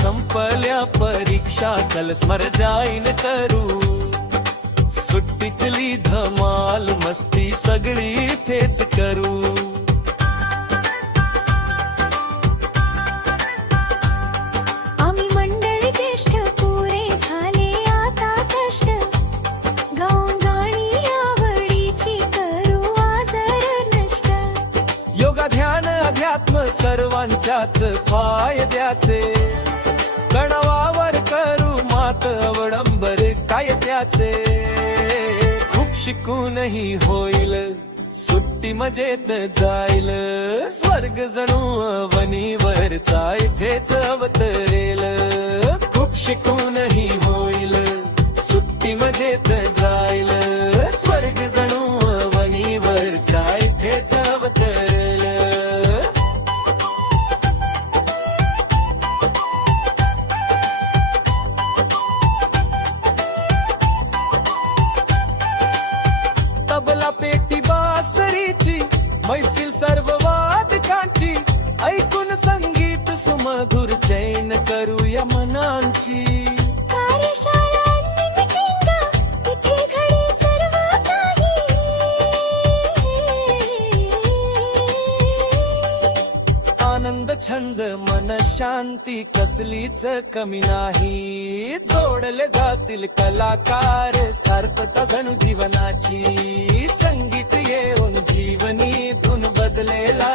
संपल्या परीक्षा कलस्मर जाईन करू सुट्टीतली धमाल मस्ती सगळी तेच करू आम्ही मंडळी ज्येष्ठ पुरे झाले आता कष्ट गाऊन गाणी आवडीची करू आजर नष्ट योगा ध्यान अध्यात्म सर्वांच्याच फायद्याचे कणवावर करू मात अवडंबर काय त्याचे खूप शिकूनही होईल सुट्टी मजेत जाईल स्वर्ग जणू अवनीवरचा इथेच अवतरेल खूप शिकूनही होईल सुट्टी मजेत जाईल स्वर्ग जणू अवनीवरचा इथेच अवतरेल तबला पेटी बासरीची मैफिल सर्व वादकांची ऐकून संगीत सुमधुर चैन करूया मनांची कार्यशाळा meeting इथे घडी सर्व काही आनंद छंद मन शांती कसलीच कमी नाही जोडले जातील कलाकार सार्थकता जणू जीवनाची संगीत येऊन जीवनी धून बदलेला